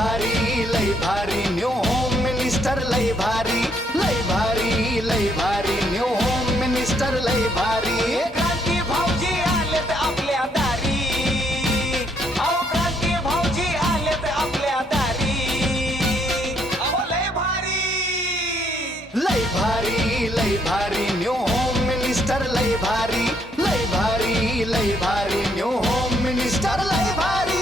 भारी new home minister लय भारी न्यू होम मिनिस्टर लय भारी क्रांती भाऊजी आलेत आपल्या दारी अहो क्रांती भाऊजी आलेत आपल्या दारी अहो लय भारी न्यू होम मिनिस्टर लय भारी न्यू होम मिनिस्टर लय भारी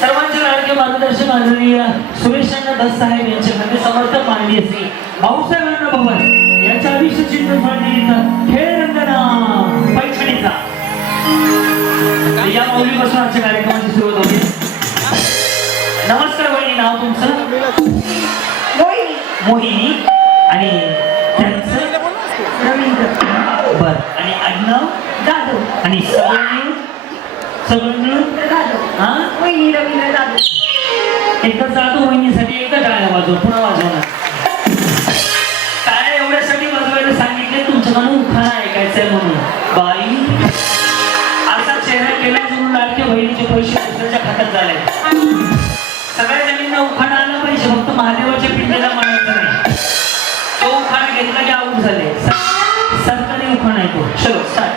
सर्वांचे लाडके मार्गदर्शक आदरणीय सुरेशचंद्र दत्त साहेब यांचे खंडे समर्थक माननीय श्री भाऊसाहेब अण्णा भवन यांच्या आयुष्य चिंतन स्पर्धेत खेळ रंगना पैठणीचा या मौलीपासून आजच्या कार्यक्रमाची सुरुवात होते. नमस्कार वहिनी, नाव तुमचं? मोहिनी. आणि त्यांचं रवींद्र. बर. आणि आडनाव जाधव. आणि सगळं मिळून हा वहिनी रवींद्र जाधव. एकच जाधव वहिनीसाठी एकच टाळ्या वाजव, पुन्हा वाजवणार. टाळ्या एवढ्यासाठी वाजवायला सांगितले तुमच्याकडून उखाणा ऐकायचंय म्हणून. बाई असा चेहरा केला म्हणून लाडके बहिणीचे पैसे दुसऱ्याच्या खात्यात झाले. सगळ्या जणींना उखाणा आला पाहिजे, फक्त महादेवाच्या पिंडीला म्हणायचं नाही. तो उखाणा घेतला की आऊट झाले. सरकारी उखाणा आहे तो. चलो स्टार्ट.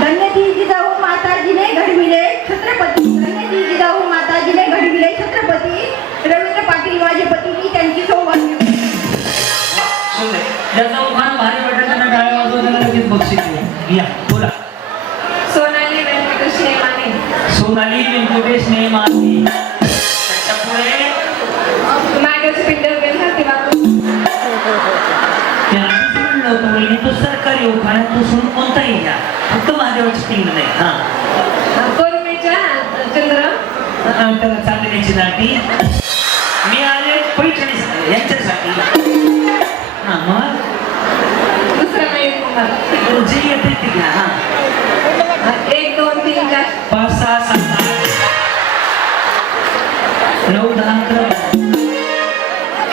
धन्य ती जिजाऊ माताजीने घडविले छत्रपती. धन्य ती जिजाऊ माताजीने घडविले छत्रपती. रवींद्र पाटील माझे पती, मी त्यांची सौभाग्य. ज्याचा उखाणा भारी वाटत त्यांना टाळ्या वाजवताना लगेच बक्षीस द्या. या बोला. सोनाली व्यंकटेश नेमाने. सोनाली व्यंकटेश नेमाने. त्याच्या पुढे मागच पिंडर बेलहत्ती बापू. म्हणलं होतं वहिनी तो सरकारी उखाणा तो सोडून कोणताही घ्या, फक्त महादेवाची पिंड नाही. हा कोरमेच्या चंद्र. त्याला चांदण्याची नाटी. मी आले पैठणी यांच्यासाठी. हा मग दुसरा मयूर कुमार. जे येते ते घ्या. हा 1 2 3 4 5 6 7 8 9 10 11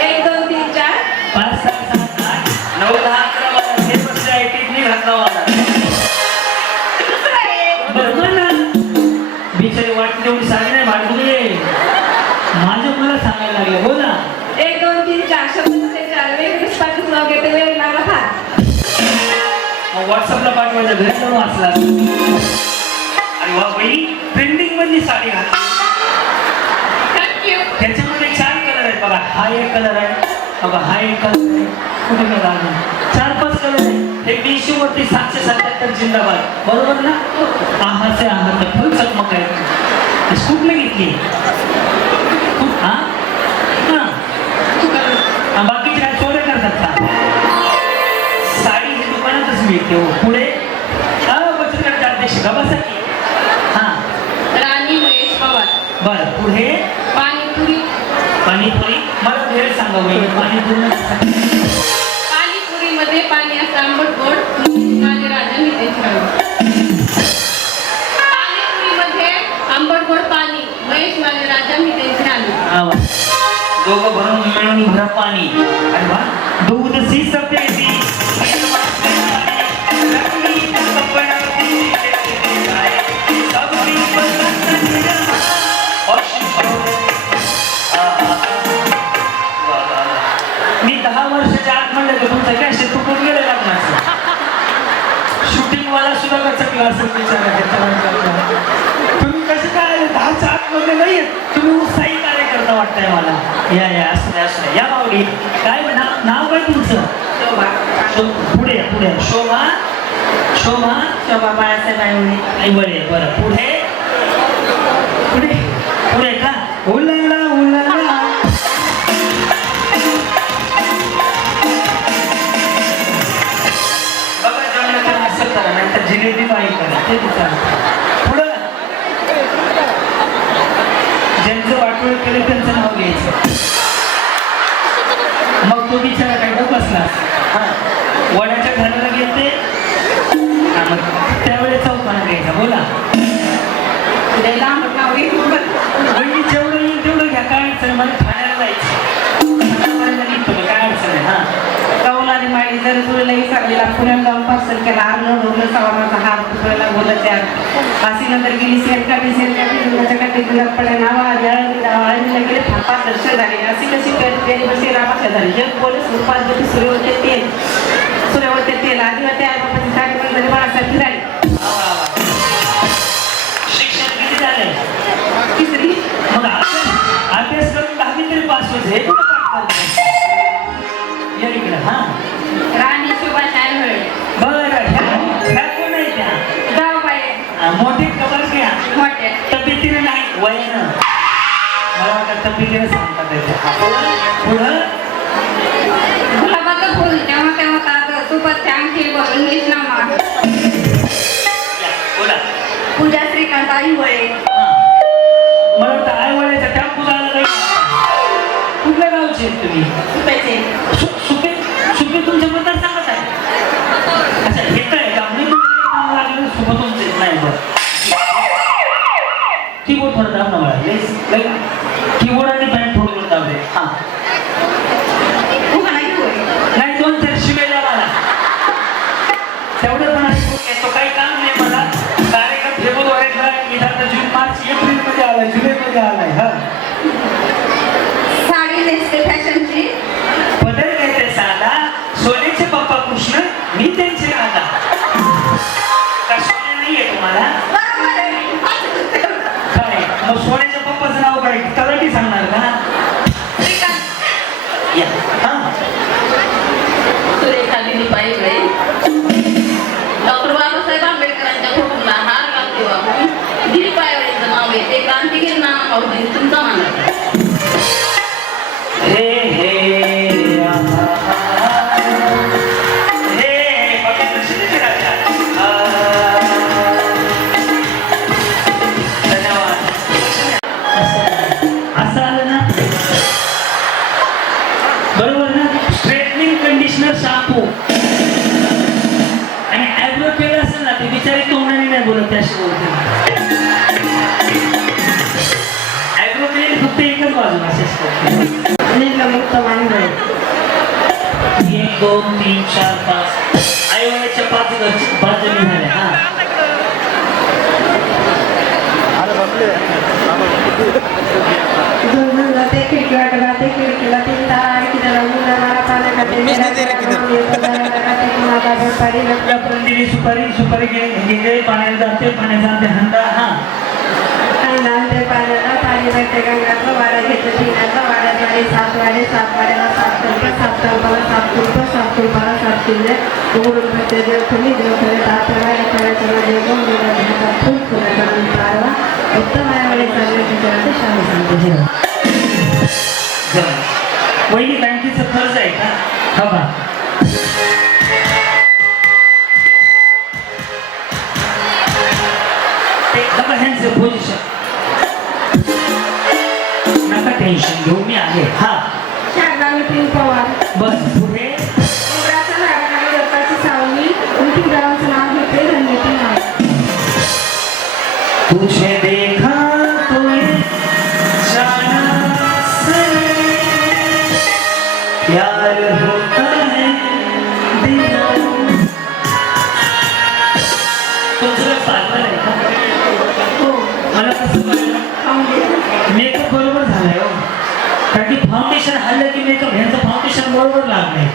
1 2 3 4 5 6 7 8 9 10 11 हे बसले आहे टिकली घातला वाला. बरोबर ना. बिचारी वाटली तेवढी साडी नाही भाडकुले. माझ्या मला सांगायला लागले. बोला. 1 2 3 4 शब्दाचे 4 वेगवेगळे पाठच नाव घेते. वेळ लागला फार. व्हॉट्सअपला पाठवायचं, घरी जाऊन वाचला. अरे वा बाई, ट्रेंडिंग मधली साडी घातली. थँक्यू. त्याच्यामध्ये 4 कलर आहेत बघा. हा एक कलर आहे बघा, हा एक कलर आहे. कुठे कलर आहे? 4-5 कलर आहे. हे BC वरती 777 जिंदाबाद. बरोबर ना? आहाचे आहात फुल चकमक आहे. कुठली घेतली? हा हा बाकीचे काय चोरे करतात का? साडी ही दुकानातच मिळते. पुढे बचत गटाचे अध्यक्ष गावासाठी. हा राणी महेश पवार. बर. पुढे पाणीपुरी. पाणीपुरी. मला भेळ सांगा वहिनी. पाणीपुरीमध्ये पाणी असं आंबट गोड. माझे राजा मी पाणीपुरीमध्ये आंबट गोड पाणी. महेश माझे राजा मी त्यांचे आलू. दोघं भरून मिळून भरा पाणी. अरे वा. दूध सी सफेदी मी 10 वर्षाच्या आत म्हणलं की तुमचं कॅशे तुटून गेले लागणार. शूटिंग वाला सुद्धा कचकला असेल बिचारा. तुम्ही कसं काय 10च्या आतमध्ये नाही तुम्ही उत्साही कार्य करता वाटतंय मला. या असं या माऊली. काय नाव काय तुमचं? पुढे पुढे. शोभा बाळासाहेब आई बरे. बरं. पुढे पुढे पुढे का? उलाला उलाला. बघा जमलं तर असं करा, नाही तर जिलेबी बाई करा. ते पुढं ज्यांचं वाटोळ केलं त्यांचं नाव घ्यायचं. मग तो बिचारा काय बसला. हा वडाच्या घराला घेते. त्यावेळेस चौकाना घ्यायचा. बोला. जेवढं येईल तेवढं घ्या. काय अडचण? मला ठाण्याला जायचं. काय अडचण आहे? हा कौलारी माळी जर तुला पुण्याला जाऊन पार्सल केला आरलं ढोरलं सवाराचा हार तुकडला बोलत त्या काशीनंतर गेली सेलकाटी दुधाच्या काठी दुधात पडल्या नावा आळंदीला गेले थापा दर्शन झाले अशी कशी पेरी बशी रामाच्या झाली जग बोले सुरपात गती सूर्यवते तेल आदिवासी आई बाबाची साडी पण झाली बाळासाहेब फिरायला शिक्षण किती झालंय? तिसरी मग अभ्यास करून 10वी तरी पास होते या इकडं हा राणी सुभाष आयहोळे बरं ह्या कोण आहे त्या जाऊबाई मोठे कबर घ्या मोठे तब्येतीने नाही वयानं मला वाटतं तब्येतीने सांगतात त्याच्या पुढं गुलाबाचं फुल तेव्हा तेव्हा ताजं सुपत अंगठी इंग्लिश नाव या, बोला पूजा श्रीकांत आईहोळे हा. मला वाटतं आई वयाचा टेम्पो झाला नाही कुठल्या गावचे आहेत तुम्ही सुपेचे सुपे सुपे तुमच्या मतदारसंघात आहे अच्छा हे काय आपली लागलं सुपे तुमचे नाही बरं कीबोर्ड थोडं दाब ना मला कीबोर्ड आणि पॅन थोडं दाबले हा नाही 2-4 शिवायला मला तेवढं पण तो काही काम नाही मला कार्यक्रम फेब्रुवारीला विधान जून मार्च एप्रिल मध्ये आलाय जुलै मध्ये आलाय हा साडी नेसते फॅशनची बदल घेते साधा सोन्याचे पप्पा कृष्ण मी त्यांचे राधा का सोन्या नाहीये तुम्हाला काय मग सोन्याच्या पप्पाचं नाव काय तलाठी सांगणार का या हा सुरेखा दिलीप आईहोळे डॉक्टर बाबासाहेब आंबेडकरांच्या फोटोला हार घालते वापरून दिलीप आईहोळेचं नाव येते क्रांतिवीर नाना भाऊजी तुमचा मानत हे हे हे बाकी दर्शनाची राजा धन्यवाद असं आलं ना बरोबर ना स्ट्रेटनिंग कंडिशनर शॅम्पू आणि ॲब्रो केलं असेल ना ते बिचारी तोंडाने नाही बोलत त्याशी बोलते ॲब्रो केलेली फक्त एकच बाजू असेच करते मुक्त मांडळे 1 2 3 4 5 आई वयाच्या 5 जणी झाल्या हा जाते खिडकी वाट जाते खिडकीला 3 तार किती मुलं मला दिली सुपारी सुपारी गेले पाण्याला जाते हंडा हा ते पाण्याला पाणी भरते गंगातलं वाडा घेते पिण्याचं वाड्यात वाडे 7 वाड्याला 7 कल्प 7 कल्पाला 7 कुंप 7 कुंपाला 7 किल्ले उघडून भरते देवखुली देवखुली तात्याला करायचं देव फुल फुलाचा पारवा उत्तम आयाकडे चालले त्याच्यामध्ये शाही सांगते वहिनी बँकेचं कर्ज आहे का हा बा ह्यांचं पोझिशन नका टेन्शन घेऊ मी आहे हा शारदावी प्रिय पवार बस पुढे उमराच्या झाडाखाली दत्ताची सावली उलटी गावाचं नाव घेते धन्यती नाव तुझे देखा तो जाना से प्यार होता है तुमचं पार्लर आहे का हो मला कसं पाहिलं मेकअप बरोबर झालाय हो कारण की फाउंडेशन हल्लं की मेकअप ह्यांचं फाउंडेशन बरोबर लागलंय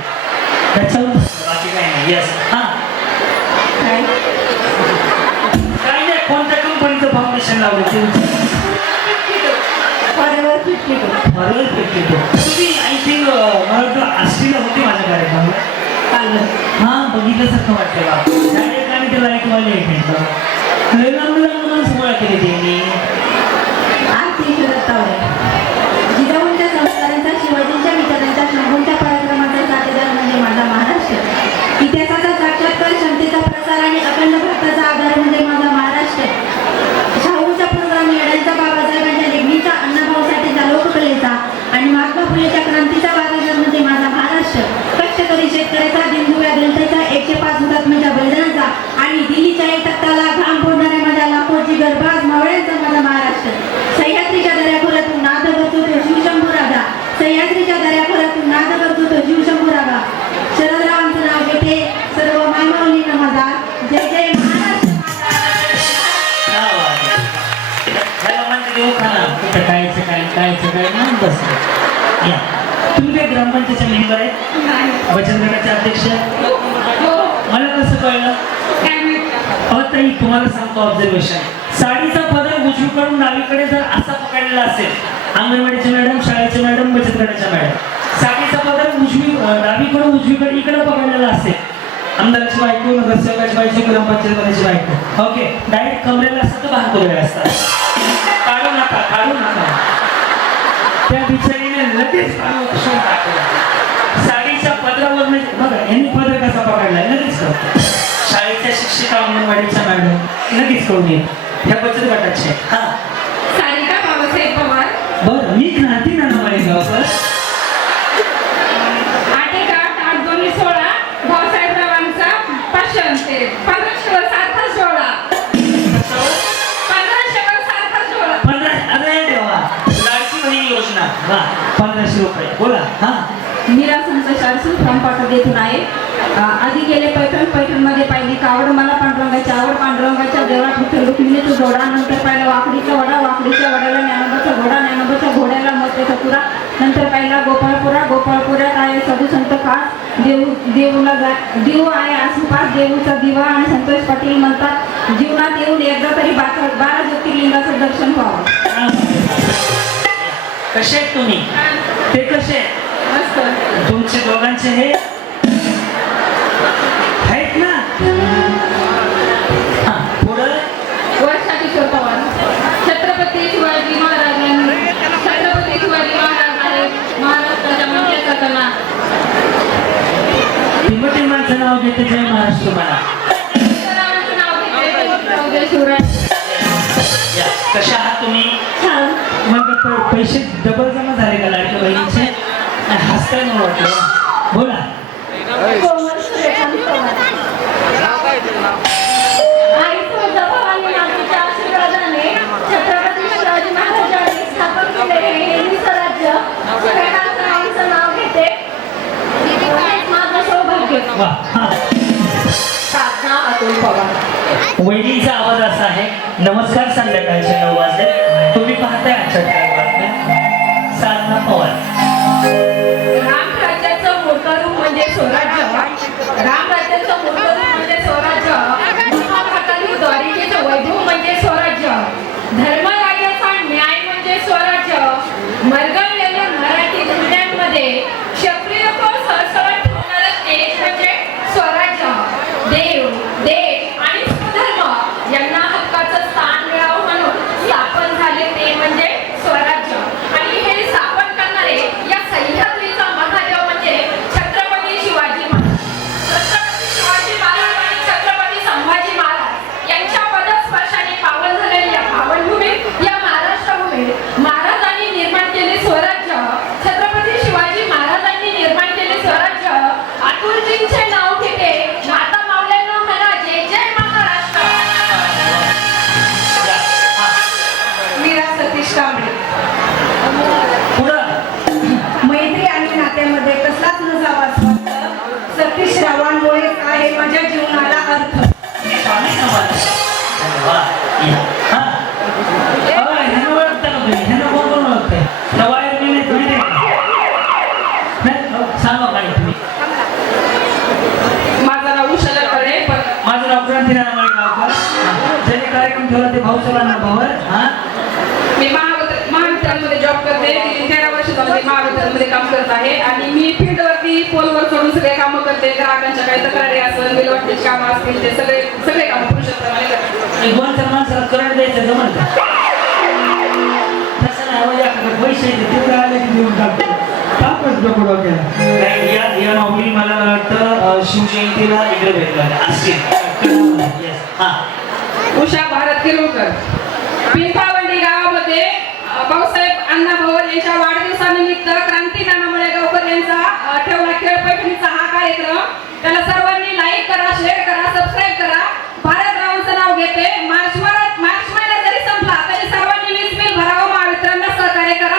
त्याच्यावर बाकी काय नाही यस हा काय काय नाही कोणत्या कंपनीचं फाउंडेशन लावलं ते फॉरेवर 52 बरोबर तुम्ही आय थिंक मला वाटतं आष्टीला होती माझ्या कार्यक्रमाला चाललं हा बघितल्यासारखं वाटतं बा त्या ठिकाणी ते लाईटवाले आहे लांब माणसं गोळा केली त्यांनी आरती दत्तावरे जिजाऊंच्या संस्कारांचा शिवाजींच्या विचारांच्या शंभूंच्या पराक्रमाचा साथीदार म्हणजे माझा महाराष्ट्र इतिहासाचा साक्षात्कार क्षमतेचा प्रसार आणि अखंड भारताचा आधार म्हणजे माझा महाराष्ट्र शाहूचा प्रोग्राम येण्याचा बाबासाहेबांच्या लेखणीचा अण्णाभाऊसाठीचा लोककलेचा आणि महात्मा फुलेच्या क्रांतीचा वारसा म्हणजे माझा महाराष्ट्र कष्टकरी शेतकऱ्याचा दिनदुबळ्या जनतेचा 105 हुतात्म्याच्या बलिदानाचा आणि दिल्लीच्या एक तख्ताला घाम फोडणाऱ्या माझ्या लाखो जिगरबाज मावळ्यांचा माझा महाराष्ट्र सह्याद्रीच्या दऱ्याखोऱ्यातून नाद करतो तो शिवशंभू राजा सह्याद्रीच्या दऱ्याखोऱ्यातून नाद करतो तो शिवशंभू राजा शरदरावांचं नाव घेते सर्व माऊली नमदार जय जय महाराष्ट्र माता. काय बात आहे. ह्याला म्हणते देऊ खाना कुठं कायचं काय म्हणून बसलं. या तुम्ही काय ग्रामपंचायतचे मेंबर आहेत, बचत गटाचे अध्यक्ष. मला कसं कळलं? अहो ताई तुम्हाला सांगतो ऑब्झर्वेशन, साडीचा पदर उजवीकडून डावीकडे जर असा पकडलेला असेल, अंगणवाडीचे मॅडम, शाळेचे मॅडम, बचत गटाच्या मॅडम, साडीचा पदर डावीकडून उजवीकडे इकडे पकडलेला असेल, आमदाराची बायको, नगरसेवकाची बायको, ग्रामपंचायतची बायको, ओके, डायरेक्ट कमरेला असतात तर बांधलेले असतात. काढू नका. त्या बिचारीने लगेच काढून टाकलं. साडीच्या पदरावर बघा यांनी पदर कसा पकडलाय लगेच करतो. शाळेच्या शिक्षिका, अंगणवाडीच्या मॅडम लगेच करून येत. ह्या बचत गटाचे हा सारिका बाबासाहेब पवार. बरं मी क्रांती ना मला गावकर 8/1/2016 भाऊसाहेबरावांचा पाषाण ते 1500 वर सारखा जोडा. 1500 वर सारखा जोडा. 15. अरे देवा, लाडकी बहीण योजना वा 1500 रुपये. बोला. हा मीरा संतोष अरसूल फ्रॉम पाटोद येथून आहे. आधी गेले पैठणमध्ये पाहिली कावड मला पांडुरंगाची आवड, पांडुरंगाच्या देवळात विठ्ठल रुक्मिणीचा जोडा, नंतर पाहिला वाकडीचा वडा, वाकडीच्या वड्याला ज्ञानोबाचा घोडा, ज्ञानोबाच्या घोड्याला मत्याचा पुरा, नंतर पाहिला गोपाळपुरात आहे साधू संत खास, देऊ आहे आसपास देऊचा दिवा, आणि संतोष पाटील म्हणतात जीवनात येऊन एकदा तरी 12 ज्योतिर्लिंगाचं दर्शन व्हावं. कसे आहेत तुम्ही? ते कसे मस्त. तुमचे दोघांचे हे आहेत ना? हा पुढं वर्षा किशोर पवार. छत्रपती शिवाजी महाराजांनी महाराष्ट्राच्या मंत्र्याचा कणा. टिंबटिंबाचं नाव घेते जय महाराष्ट्र म्हणा. रावांचं नाव घेते शिवराय. या, कशा आहात तुम्ही? छान. मग पैसे डबल जमा झाले का लाडक्या बहिणीचे? हसताय मला वाटलं. बोला. कोमल सूर्यकांत पवार. आई तुळजाभवानी मातेच्या आशीर्वादाने छत्रपती शिवाजी महाराजांनी स्थापन केलेले हे हिंदवी स्वराज्य सूर्यकांत नाव घेते. हेच माझं सौभाग्य. वा. हा साधना अतुल पवार. वहिनीचा आवाज असा आहे. नमस्कार, संध्याकाळचे 9 वाजले. तुम्ही पाहताय आजच्या बातम्या. साधना पवार. रामराज्याचं मोठं रूप म्हणजे स्वराज्य. रामराज्याचं मोठं रूप म्हणजे स्वराज्य. महाभारतातील द्वारिकेचं वैभव म्हणजे स्वराज्य. धर्मराज्याचा न्याय म्हणजे स्वराज्य. मरगळलेल्या मराठी धुंड्यांमध्ये क्षत्रिय सळसळत ठेवणारा देश म्हणजे स्वराज्य. देव, देश आणि स्वधर्म यांना हक्काचं स्थान मिळावं म्हणून स्थापन झाले ते म्हणजे स्वराज्य. आणि हे स्थापन करणारे या सह्याद्रीचा महादेव म्हणजे छत्रपती शिवाजी महाराज. छत्रपती शिवाजी महाराज आणि छत्रपती संभाजी महाराज यांच्या पदस्पर्शाने पावन झालेल्या या पावनभूमीत, या महाराष्ट्रभूमीत महाराजांनी निर्माण केले स्वराज्य. छत्रपती शिवाजी महाराजांनी निर्माण केले स्वराज्य. अतुलजींचे नाव घेते. माता मावल्यांना म्हणा जय जय महाराष्ट्र. मीरा सतीश कांबळे. पुढं मैत्री आणि नात्यामध्ये कसलाच नसावा स्पर्ध. सतीश रावांमुळे आहे माझ्या जीवनाला अर्थ. स्वामी समाज. वा. या. हा ह्यानं ओळखता का तुम्ही? ह्यानं कोण ओळखतंय? नवायर मी नाही, तुम्ही नाही. सांगा काय तुम्ही? माझं नाव उषा लकडे. माझं नाव क्रांती नारायण गावकर. ज्याने कार्यक्रम ठेवला ते भाऊसाहेबांना भावर. हा मी महावितरणमध्ये जॉब करते. 13 वर्ष झाली महावितरणमध्ये काम करत आहे. आणि मी फील्डवरती पोलवर चढून सगळे कामं करते. ग्राहकांच्या काही तक्रारी असेल, बिलवाटणीची कामं असतील, ते सगळे कामं पुरुषोत्तमाने करते. 2-4 माणसाला करंट द्यायचं जमल का? तसं नाही. हो, याकडे पैसे येते तेवढं आले की देऊन टाकतो. टाकच नको डोक्याला. या माऊली मला वाटतं शिवजयंतीला इकडे भेटला असतील. हा उषा भारत किरोळकर. पिंपळवंडी गावामध्ये भाऊसाहेब अण्णा भवर यांच्या वाढदिवसानिमित्त क्रांती नानामळे गावकर यांचा ठेवला खेळ पैठणीचा हा कार्यक्रम. त्याला सर्वांनी लाईक करा, शेअर करा, सबस्क्राईब करा. भारतरावांचं नाव घेते. मार्च महिना जरी संपला तरी सर्वांनी वीज बिल भरावं. महावितरणला सहकार्य करा.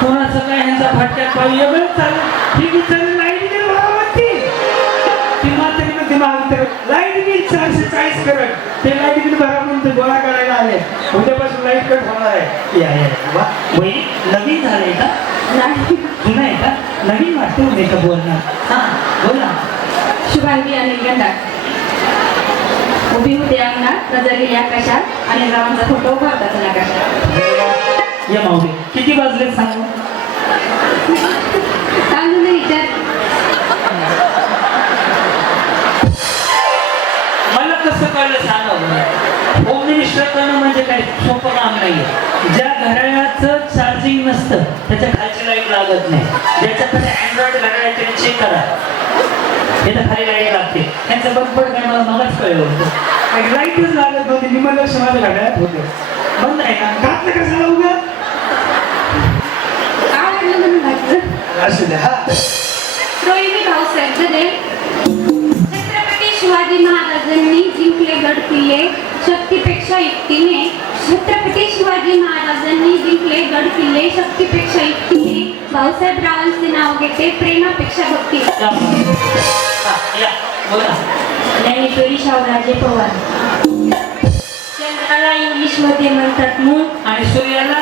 कोणाचं काय यांचा फटक्यात पाहू वेगळंच चाललं ही बिचारी लाईट बिल भरावती ती म्हातारी म्हणते मागं लाईट बिल 440 करत ते लाईट बिल भरा म्हणून ते गोळा करायला आले उद्यापासून लाईट कट होणार आहे या वा वही नवीन झालंय का जुना आहे का नवीन वाटतो मेकअप बोलणार हा बोला शुभांगी अनिल गंडाक उभी होते अंगणात नजर गेली आकाशात आणि रावांचा फोटो उभा होता आकाशात या माऊली किती वाजले सांगू सांगून विचार मला कसं कळलं सांगा होम मिनिस्टर करणं म्हणजे काय सोपं काम नाहीये ज्या घड्याळाचं चार्जिंग नसतं त्याच्या खालची लाईट लागत नाही ज्याच्याकडे अँड्रॉइड घड्याळ आहे त्याने चेक करा याला खाली लाईट लागते त्यांचं बरोबर काय मला मलाच कळलं होतं लाईटच लागत नव्हती मी मला माझ्या घड्याळात होते बंद आहे ना घातलं कशाला उगा काय वाटलं म्हणून वाटलं असू द्या हा रोहिणी भाऊसाहेब जरे छत्रपती शिवाजी महाराजांनी जिंकले गड किल्ले शक्तीपेक्षा युक्तीने छत्रपती शिवाजी महाराजांनी जिंकले गड किल्ले शक्तीपेक्षा युक्तीने भाऊसाहेबरावांचे नाव घेते प्रेमापेक्षा भक्ती या बोला ज्ञानेश्वरी शाहूराजे पवार चंद्राला इंग्लिश मध्ये म्हणतात मून आणि सूर्याला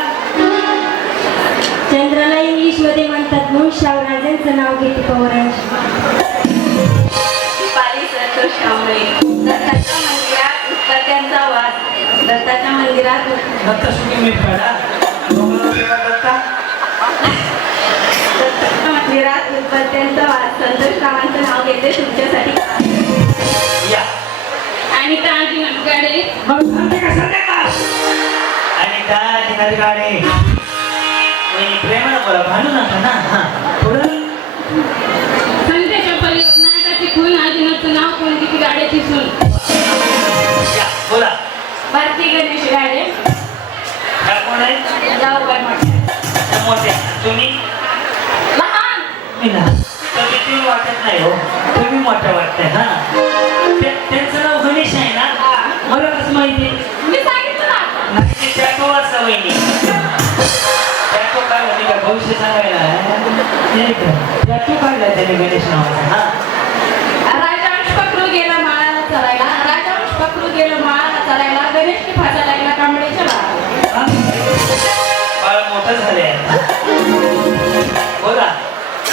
चंद्राला इंग्लिश मध्ये म्हणतात मून शाहूराजांचं नाव घेते पवारांची दीपाली संतोष कांबळे दत्ताच्या मंदिरात उत्पत्त्यांचा वाद दत्ताच्या मंदिरात दत्ता सुखी मीठ काढा दत्ता दत्ताच्या मंदिरात उत्पत्त्यांचा वाद संतोष रावांचं नाव घेते तुमच्यासाठी या आणि काळजी गाडे मग सांगते का सांगते का आणि त्या गाडी मी प्रेमानं बोला भांडू नका ना हा थोडं संध्याच्या परिवर्तनाची खून आजीनाचं नाव कोण किती गाड्याची सून या बोला भारती गणेश गाडे काय कोण आहे जाऊबाई मोठे मोठे तुम्ही लहान मी ना तुम्ही तुम्ही वाटत नाही हो तुम्ही मोठं वाटतंय हा त्यांचं नाव गणेश आहे ना मला कसं माहिती मी सांगितलं ना नाही ते टॅटो वाचा वहिनी टॅटो काय होती का भविष्य सांगायला टॅटो काढलाय त्याने गणेश नावाचा हा राजवंश पकडू गेला माळाला चढायला राजवंश पकडू गेलं माळाला चढायला गणेश की फासा लागला कांबळेच्या बाळाला बाळ मोठं झाले बोला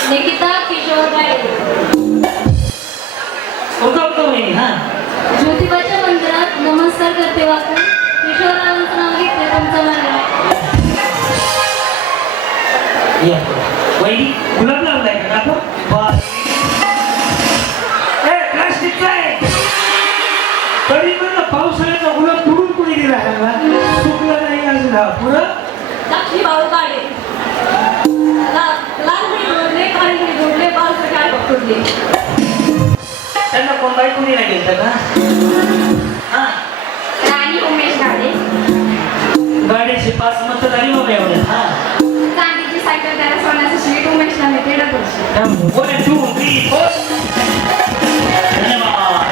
निकिता किशोर गाडे उगवतो वहिनी हा ज्योतिबाच्या मंदिरात नमस्कार करते वाकून किशोरावांचं नाव घेते तुमचं मंदिरात या वहिनी गुलाब लावलाय का आपण प्लास्टिकचा आहे तरी पण पावसाळ्याचा गुलाब तुडून कुणी दिला सुकला नाही अजून हा पुरं लक्ष्मी भाऊ गाडे लाल मुली जोडले काळी मुली जोडले बाल सकाळ पकडले त्यांना कोण बाई कुणी नाही गेलं का हा राणी उमेश गाडे गाडीची 5 मत झाली मग एवढं हा चांदीची सायकल त्याला सोन्याचं शीट उमेशला मी तेवढं करतो 1 2 3 4 धन्यवाद